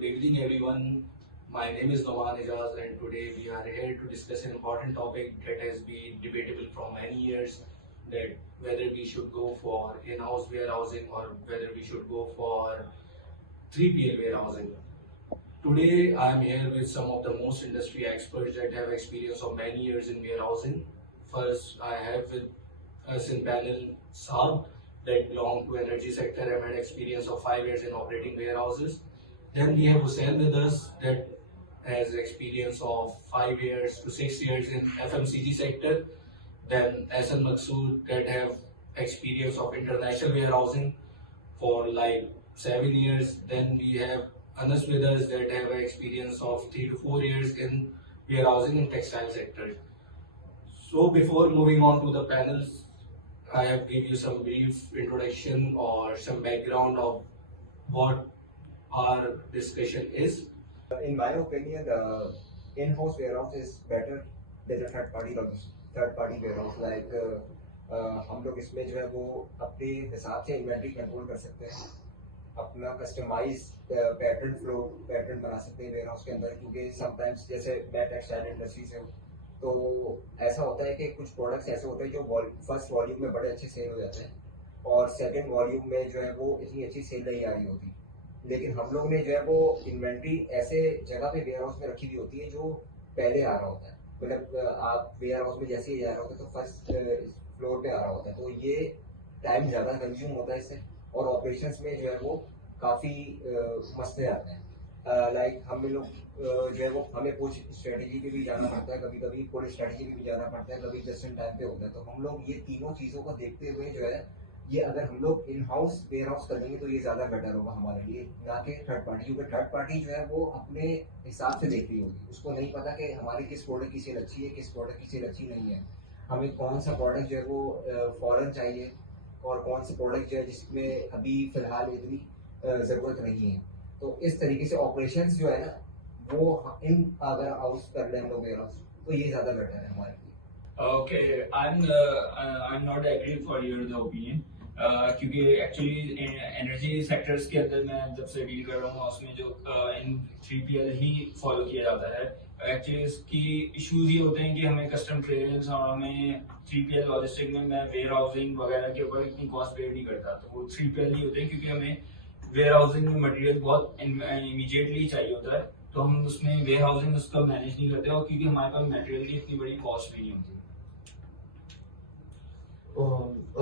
Good evening, everyone. My name is Noman Ijaz, and today we are here to discuss an important topic that has been debatable for many years. That whether we should go for in-house warehousing or whether we should go for 3PL warehousing. Today, I am here with some of the most industry experts that have experience of many years in warehousing. First, I have with us in panel Saab that belong to energy sector and had experience of 5 years in operating warehouses. Then we have Hussein with us that has experience of 5 years to 6 years in FMCG sector. Then Hassan Maqsood that have experience of international warehousing for like 7 years. Then we have Anas with us that have experience of 3 to 4 years in warehousing in textile sector. So before moving on to the panels, I have give you some brief introduction or some background of what our discussion is. In my opinion, the in-house warehouse is better than a third party warehouse. Like हम लोग इसमें जो है वो अपने हिसाब से inventory control कर सकते हैं, अपना कस्टमाइज पैटर्न बना सकते हैं वेयरहाउस के अंदर, क्योंकि समटाइम्स जैसे मैं टेक्सटाइल इंडस्ट्री से हूँ, तो ऐसा होता है कि कुछ प्रोडक्ट्स ऐसे होते हैं जो फर्स्ट वॉल्यूम में बड़े अच्छे सेल हो जाते हैं और सेकंड वॉल्यूम में जो है वो इतनी अच्छी सेल नहीं आ रही होती। लेकिन हम लोग ने जो है वो इन्वेंट्री ऐसे जगह पे वेयर हाउस में रखी हुई होती है जो पहले आ रहा होता है, मतलब आप वेयर हाउस में जैसे ही जा रहा होता है तो फर्स्ट फ्लोर पे आ रहा होता है, तो ये टाइम ज़्यादा कंज्यूम होता है इससे और ऑपरेशंस में जो है वो काफ़ी मसले आते हैं। लाइक हम लोग जो है वो हमें कुछ स्ट्रेटजी पे भी जाना पड़ता है, कभी कभी कोई स्ट्रेटजी पे भी जाना पड़ता है, कभी जस्ट इन टाइम पे होता है। तो हम लोग ये तीनों चीज़ों को देखते हुए जो है ये अगर हम लोग इन हाउस वेयर हाउस करेंगे तो ये ज़्यादा बेटर होगा हमारे लिए, ना कि थर्ड पार्टी, क्योंकि थर्ड पार्टी जो है वो अपने हिसाब से देख रही होगी, उसको नहीं पता कि हमारी किस प्रोडक्ट की सेल अच्छी है, किस प्रोडक्ट की सेल अच्छी नहीं है, हमें कौन सा प्रोडक्ट जो है वो फॉरन चाहिए और कौन सा प्रोडक्ट जो है जिसमें अभी फिलहाल इतनी ज़रूरत नहीं है। तो इस तरीके से ऑपरेशंस जो है ना वो इन अगर हाउस कर ले हम लोग वेयर हाउस तो ये ज़्यादा बेटर है हमारे लिए। Okay, I'm not agree for your the opinion. क्योंकि एक्चुअली एनर्जी सेक्टर्स के अंदर मैं जब से डील कर रहा हूँ उसमें जो इन 3PL ही फॉलो किया जाता है। एक्चुअली इसकी इश्यूज ये होते हैं कि हमें कस्टम क्लियरेंस और हमें 3PL लॉजिस्टिक में मैं वेयर हाउसिंग वगैरह के ऊपर इतनी कॉस्ट पे नहीं करता, तो वो 3PL ही होते हैं क्योंकि हमें वेयर हाउसिंग में मटेरियल बहुत इमीडिएटली चाहिए होता है, तो हम उसमें वेयर हाउसिंग उसका मैनेज नहीं करते और क्योंकि हमारे पास मटेरियल की इतनी बड़ी कॉस्ट भी नहीं होती।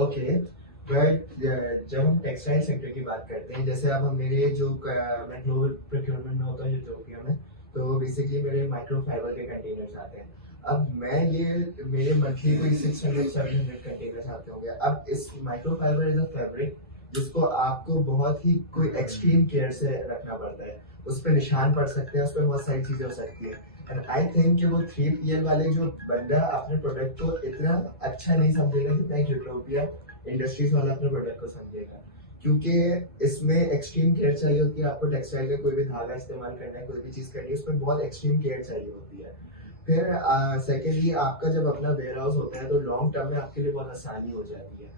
ओके, बट जब हम टेक्सटाइल सेक्टर की बात करते हैं, जैसे अब मेरे जो मैं ग्लोबल प्रोक्योरमेंट में होता हूँ यूटोपिया में, तो बेसिकली मेरे माइक्रो फाइबर के कंटेनर्स आते हैं। अब मैं ये मेरे मंथली कोई 600-700 कंटेनर्स आते होंगे। अब इस micro fibre is a fabric जिसको आपको बहुत ही कोई एक्सट्रीम केयर से रखना पड़ता है, उस पर निशान पड़ सकते हैं, उस पर बहुत सारी चीज़ें हो सकती है। एंड आई थिंक कि वो 3PL वाले जो बंदा अपने प्रोडक्ट को इतना अच्छा नहीं समझेगा जितना यूटोपिया इंडस्ट्रीज वाला अपने प्रोडक्ट को समझेगा, क्योंकि इसमें एक्सट्रीम केयर चाहिए होती है। आपको टेक्सटाइल का कोई भी धागा इस्तेमाल करना है, कोई भी चीज़ करनी है, उसमें बहुत एक्सट्रीम केयर चाहिए होती है। फिर सेकेंडली आपका जब अपना वेयर हाउस होता है तो लॉन्ग टर्म में आपके लिए बहुत आसानी हो जाती है।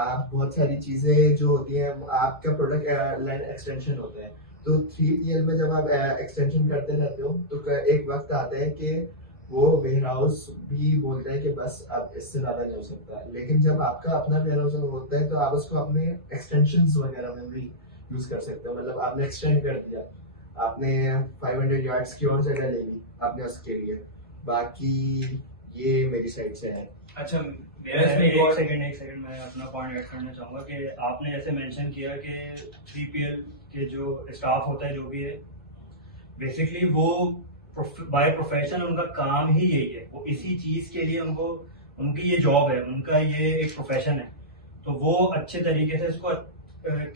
आप बहुत सारी चीज़ें जो होती हैं, आपका प्रोडक्ट लाइन एक्सटेंशन होता है, तो 3PL में जब आप एक्सटेंशन करते रहते हो तो एक वक्त आता है कि वो वेयर हाउस भी बोलता है कि बस अब इससे ज़्यादा नहीं हो सकता। लेकिन जब आपका अपना वेयर हाउस होता है तो आप उसको अपने एक्सटेंशंस वगैरह में भी यूज़ कर सकते हो। मतलब आपने एक्सटेंड कर दिया, आपने 500 यार्ड्स की और जगह ले ली आपने उसके लिए। बाकी ये मेरी साइड से है। अच्छा, मेरा इसमें एक सेकंड मैं अपना पॉइंट ऐड करना चाहूँगा कि आपने जैसे मेंशन किया कि 3PL के जो स्टाफ होता है जो भी है, बेसिकली वो बाय प्रोफेशन उनका काम ही यही है, वो इसी चीज़ के लिए उनकी ये जॉब है, उनका ये एक प्रोफेशन है, तो वो अच्छे तरीके से इसको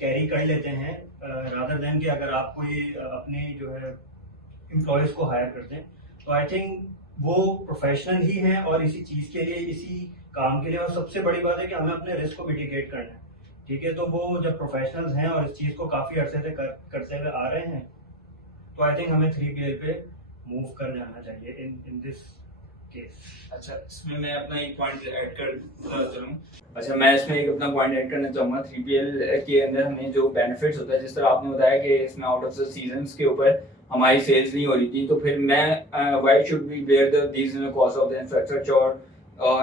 कैरी कर लेते हैं रादर देन कि अगर आप कोई अपने जो है एम्प्लॉयज़ को हायर करते हैं। तो आई थिंक वो प्रोफेशनल ही हैं और इसी चीज़ के लिए, इसी काम के लिए, और सबसे बड़ी बात है कि हमें अपने रिस्क को मिटिगेट करना है, ठीक है। तो वो जब प्रोफेशनल्स हैं और इस चीज़ को काफ़ी अरसे से करते हुए आ रहे हैं, तो आई थिंक हमें 3PL पे मूव कर जाना चाहिए इन दिस केस। अच्छा, इसमें मैं अपना एक पॉइंट ऐड कर चलूँ। अच्छा, मैं इसमें एक अपना पॉइंट ऐड करना चाहूँगा। 3PL के अंदर हमें जो बेनिफिट्स होता है, जिस तरह आपने बताया कि इसमें आउट ऑफ द सीजन्स के ऊपर हमारी सेल्स नहीं हो रही थी, तो फिर मैं why should we bear the these cost of the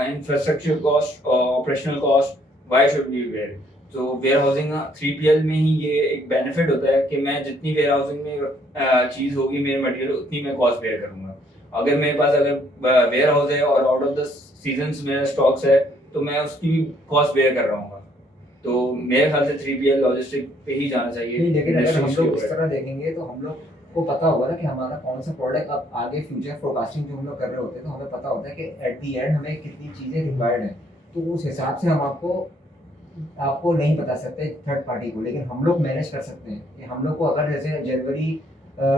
infrastructure cost, operational cost, why should we bear? तो वेयर हाउसिंग 3PL में ही ये एक बेनिफिट होता है कि मैं जितनी वेयर हाउसिंग में चीज़ होगी, मेरे मटेरियल, उतनी मैं कॉस्ट बेयर करूँगा। अगर मेरे पास अगर वेयर हाउस है और आउट ऑफ द सीजन्स मेरा स्टॉक्स है, तो मैं उसकी भी कॉस्ट बेयर कर रहा हूँ। तो मेरे ख्याल से 3PL लॉजिस्टिक पे ही जाना चाहिए। नहीं, लेकिन अगर हम industries के लोग इस ऊपर। तरह देखेंगे तो हम लोग को पता होगा ना कि हमारा कौन सा प्रोडक्ट अब आगे फ्यूचर फोरकास्टिंग जो हम लोग कर रहे होते हैं, तो हमें पता होता है कि एट दी एंड हमें कितनी चीज़ें रिक्वायर्ड है, तो उस हिसाब से हम आपको नहीं बता सकते थर्ड पार्टी को, लेकिन हम लोग मैनेज कर सकते हैं कि हम लोग को अगर जैसे जनवरी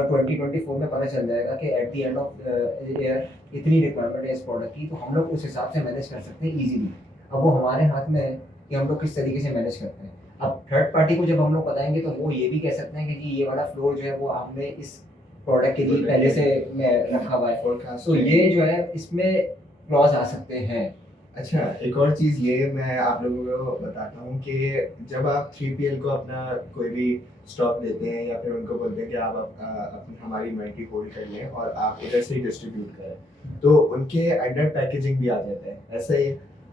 2024 में पता चल जाएगा कि at the end of year इतनी रिक्वायरमेंट है इस प्रोडक्ट की, तो हम लोग उस हिसाब से मैनेज कर सकते हैं ईजिली। अब वो हमारे हाथ में है कि हम लोग किस तरीके से मैनेज करते हैं। अब थर्ड पार्टी को जब हम लोग बताएंगे तो वो ये भी कह सकते हैं कि जी ये वाला फ्लोर जो है वो हमने इस प्रोडक्ट के लिए पहले से रखा हुआ है, फोरकास्ट। तो ये जो है इसमें क्लॉज आ सकते हैं। अच्छा, एक और चीज़ ये मैं आप लोगों को बताता हूँ कि जब आप 3PL को अपना कोई भी स्टॉक देते हैं या फिर उनको बोलते हैं कि आप अपनी हमारी इन्वेंट्री होल्ड कर लें और आप इधर से ही डिस्ट्रीब्यूट करें, तो उनके अंडर पैकेजिंग भी आ जाता है। ऐसे ही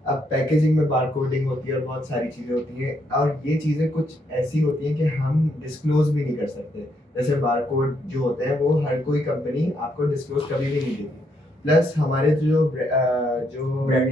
अब पैकेजिंग में बारकोडिंग होती है और बहुत सारी चीज़ें होती हैं, और ये चीज़ें कुछ ऐसी होती हैं कि हम डिस्क्लोज भी नहीं कर सकते। जैसे बारकोड जो होते हैं वो हर कोई कंपनी आपको डिस्क्लोज कभी भी नहीं देती। प्लस हमारे जो ब्रांड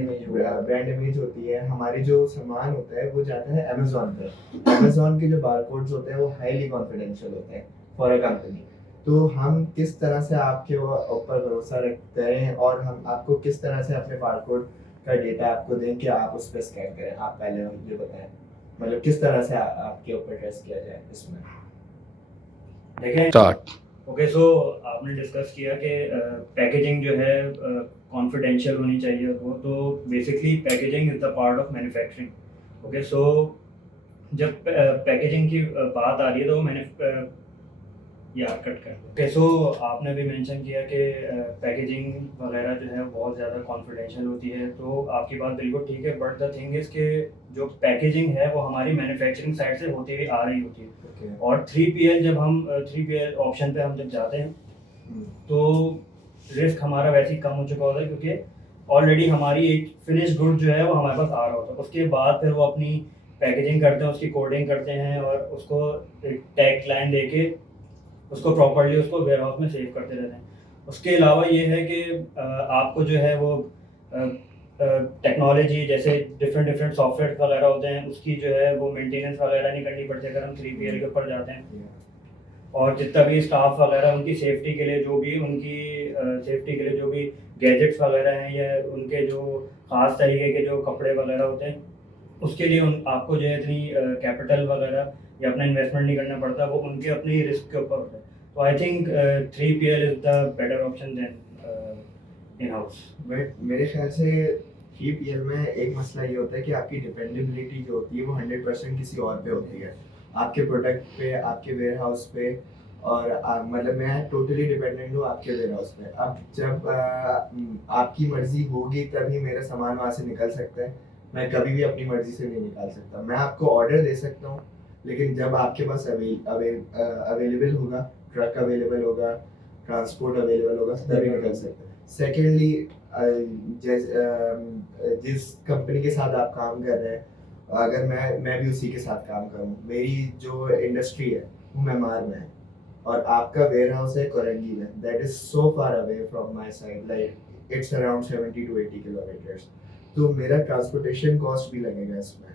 इमेज होती है, हमारे जो सामान होता है वो जाता है अमेजोन पे। अमेजोन के जो बारकोड्स होते हैं वो हाईली कॉन्फिडेंशियल होते हैं फॉर अ कंपनी। तो हम किस तरह से आपके ऊपर भरोसा रखते हैं और हम आपको किस तरह से अपने बारकोड का डेटा आपको दें कि आप उस पर स्कैन करें, आप पहले मुझे बताएं, मतलब किस तरह से आपके ऊपर ट्रस्ट किया जाए इसमें। देखें, ओके, सो आपने डिस्कस किया कि पैकेजिंग जो है कॉन्फिडेंशियल होनी चाहिए, वो तो basically packaging is the part of manufacturing. Okay, so जब पैकेजिंग की बात आ रही है तो मैंने कट कर। ओके, सो आपने भी मेंशन किया कि पैकेजिंग वगैरह जो है बहुत ज़्यादा कॉन्फिडेंशियल होती है, तो आपकी बात बिल्कुल ठीक है, बट द थिंग इज़ कि जो पैकेजिंग है वो हमारी मैन्युफैक्चरिंग साइड से होती हुई आ रही होती है। और 3PL जब हम 3PL ऑप्शन पे हम जब जाते हैं तो रिस्क हमारा वैसे ही कम हो चुका होता है, क्योंकि ऑलरेडी हमारी एक फिनिश गुड जो है वो हमारे पास आ रहा होता है। उसके बाद फिर वो अपनी पैकेजिंग करते हैं, उसकी कोडिंग करते हैं और उसको एक टैग लाइन दे के उसको प्रॉपर्ली उसको वेयर हाउस में सेव करते रहते हैं। उसके अलावा ये है कि आपको जो है वो टेक्नोलॉजी जैसे डिफरेंट सॉफ्टवेयर वगैरह होते हैं, उसकी जो है वो मेंटेनेंस वगैरह नहीं करनी पड़ती अगर हम 3PL के ऊपर जाते हैं। और जितना भी स्टाफ वगैरह उनकी सेफ्टी के लिए जो भी गैजेट्स वगैरह हैं या उनके जो ख़ास तरीके के जो कपड़े वगैरह होते हैं, उसके लिए आपको जो है इतनी कैपिटल वगैरह या अपना इन्वेस्टमेंट नहीं करना पड़ता, वो उनके अपने ही रिस्क के ऊपर होता है। तो I think 3PL is the better option than in house. But मेरे ख्याल से 3PL में एक मसला ये होता है कि आपकी डिपेंडेबिलिटी जो होती है वो 100% किसी और पे होती है, आपके प्रोडक्ट पे, आपके वेयर हाउस पे, और मतलब मैं टोटली डिपेंडेंट हूँ आपके वेयर हाउस पे। अब जब आपकी मर्जी होगी तभी मेरा सामान वहाँ से निकल सकता है, मैं कभी भी अपनी मर्जी से नहीं निकाल सकता। मैं आपको ऑर्डर दे सकता हूँ, लेकिन जब आपके पास अवेलेबल होगा, ट्रक अवेलेबल होगा, ट्रांसपोर्ट अवेलेबल होगा, तभी निकल सकता है। सेकेंडली, जिस कंपनी के साथ आप काम कर रहे हैं, अगर मैं भी उसी के साथ काम करूँ, मेरी जो इंडस्ट्री है वो मेमार में है और आपका वेयर हाउस है कोरंगी में, that is so far away from my side, like it's around 70 to 80 kilometres. तो मेरा ट्रांसपोर्टेशन कॉस्ट भी लगेगा इसमें,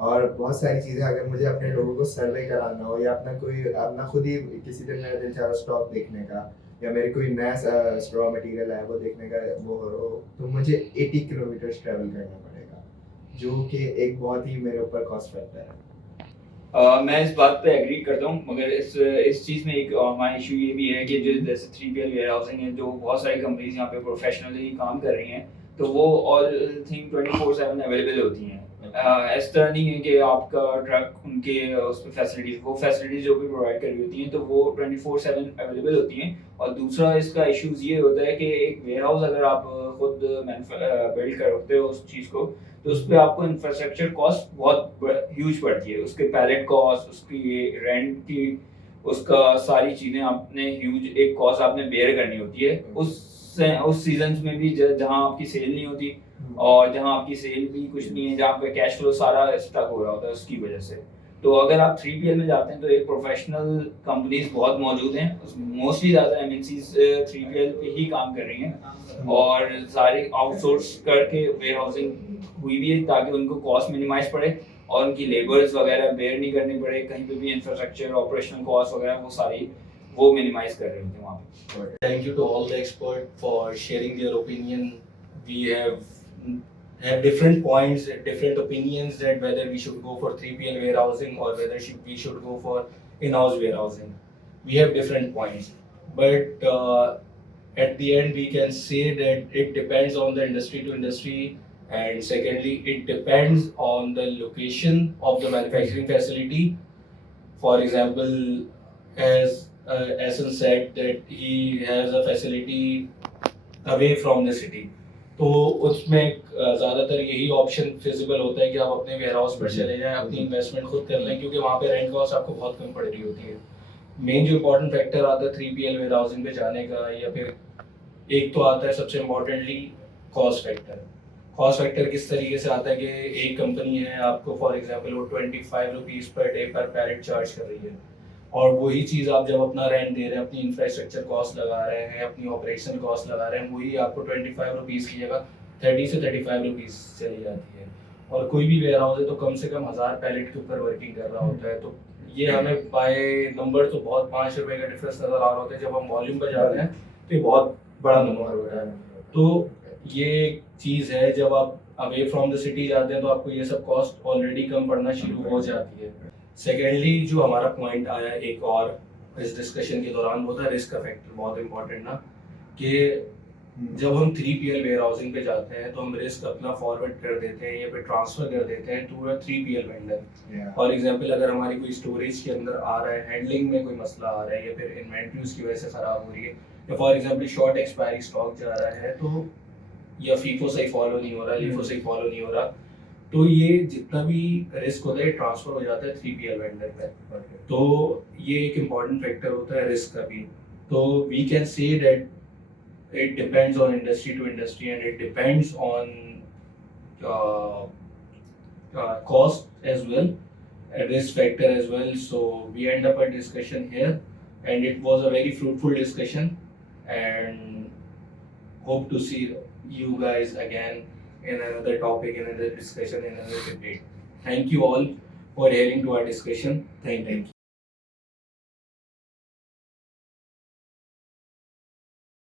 और बहुत सारी चीज़ें, अगर मुझे अपने लोगों को सर्वे कराना हो या अपना खुद ही किसी दिन मेरा दिल चाह स्टॉक देखने का या मेरे कोई नया रॉ मटेरियल है वो देखने का वो हो, तो मुझे 80 किलोमीटर्स ट्रैवल करना पड़ेगा, जो कि एक बहुत ही मेरे ऊपर कॉस्ट फैक्टर है। मैं इस बात पे एग्री करता हूँ, मगर इस चीज़ में एक हमारा इशू ये भी है कि जो जैसे 3PL वेयर हाउसिंग है, जो बहुत सारी कंपनीज यहाँ पे प्रोफेशनली काम कर रही हैं, तो वो ऑल थिंग 24/7 अवेलेबल होती हैं। इस तरह नहीं है कि आपका ट्रक उनके उस वो फैसिलिटीज जो भी प्रोवाइड करी होती हैं तो वो 24/7 अवेलेबल होती हैं। और दूसरा इसका इश्यूज ये होता है कि एक वेयर हाउस अगर आप खुद बिल्ड करते हो उस चीज़ को, तो उस पर आपको इंफ्रास्ट्रक्चर कॉस्ट बहुत ह्यूज पड़ती है। उसके पैलेट कॉस्ट, उसकी रेंट की, उसका सारी चीज़ें आपने ह्यूज एक कॉस्ट आपने बेयर करनी होती है उस सीजन्स में भी जहाँ आपकी सेल नहीं होती, और जहाँ आपकी सेल भी कुछ नहीं है, जहाँ आपका कैश फ्लो सारा स्टक हो रहा होता है उसकी वजह से। तो अगर आप 3PL में जाते हैं तो एक प्रोफेशनल कंपनीज बहुत मौजूद हैं, मोस्टली ज़्यादा MNCs 3PL पे ही काम कर रही हैं और सारी आउटसोर्स करके वेयर हाउसिंग हुई भी है ताकि उनको कॉस्ट मिनिमाइज पड़े और उनकी लेबर्स वगैरह बेयर नहीं करनी पड़े, कहीं पे भी इंफ्रास्ट्रक्चर ऑपरेशनल कॉस्ट वगैरह वो सारी वो मिनिमाइज कर रहे होते हैं वहाँ पे। Thank you to all the experts for sharing their opinion. We have different points, different opinions that whether we should go for 3PL warehousing or whether we should go for in-house warehousing. We have different points, but at the end we can say that it depends on the industry to industry, and secondly it depends on the location of the manufacturing facility. For example, as Asan said that he has a facility away from the city, तो उसमें ज़्यादातर यही option feasible होता है कि आप अपने ware house पर चले जाएं, अपनी इन्वेस्टमेंट खुद कर लें, क्योंकि वहाँ पे रेंट कॉस्ट आपको बहुत कम पड़ रही होती है। मेन जो इम्पोर्टेंट फैक्टर आता है 3PL वेयर हाउसिंग पे जाने का, या फिर एक तो आता है सबसे importantly cost factor. Cost factor किस तरीके से आता है कि एक कंपनी है आपको फॉर एग्जांपल वो 25 रुपीज़ पर डे पर पैलेट चार्ज कर रही है, और वही चीज़ आप जब अपना रेंट दे रहे हैं, अपनी इंफ्रास्ट्रक्चर कॉस्ट लगा रहे हैं, अपनी ऑपरेशन कॉस्ट लगा रहे हैं, वही आपको 25 रुपीज़ की जगह 30 से 35 रुपीज़ चली जाती है। और कोई भी वेयर हाउस है तो कम से कम 1000 पैलेट के ऊपर वर्किंग कर रहा होता है, तो ये हमें बाय नंबर तो बहुत 5 रुपये का डिफरेंस नज़र आ रहा होता है। जब हम वॉल्यूम पर जाते हैं तो ये बहुत बड़ा नंबर होता है। तो ये चीज़ है, जब आप अवे फ्रॉम द सिटी जाते हैं तो आपको ये सब कॉस्ट ऑलरेडी कम पड़ना शुरू हो जाती है। सेकेंडली जो हमारा पॉइंट आया एक और इस डिस्कशन के दौरान, वो था रिस्क का फैक्टर। बहुत इंपॉर्टेंट ना कि जब हम 3PL वेयर हाउसिंग पे जाते हैं तो हम रिस्क अपना फॉरवर्ड कर देते हैं या फिर ट्रांसफर कर देते हैं to a 3PL vendor. For example अगर हमारी कोई स्टोरेज के अंदर आ रहा है, हैंडलिंग में कोई मसला आ रहा है, या फिर इन्वेंट्री उसकी वजह से ख़राब हो रही है, या for example short expiry stock जा रहा है, तो या फीफो सही फॉलो नहीं हो रहा, लीफो सही फॉलो नहीं हो रहा, तो ये जितना भी रिस्क होता है ट्रांसफर हो जाता है 3PL वेंडर पे। तो ये एक इम्पॉर्टेंट फैक्टर होता है रिस्क का भी। तो we can say that it depends on industry to industry, and it depends on cost as well, a risk factor as well. So we end up a discussion here, and it was a very fruitful discussion, and hope to see you guys again in another topic, in another discussion, in another debate. Thank you all for hearing to our discussion. Thank you.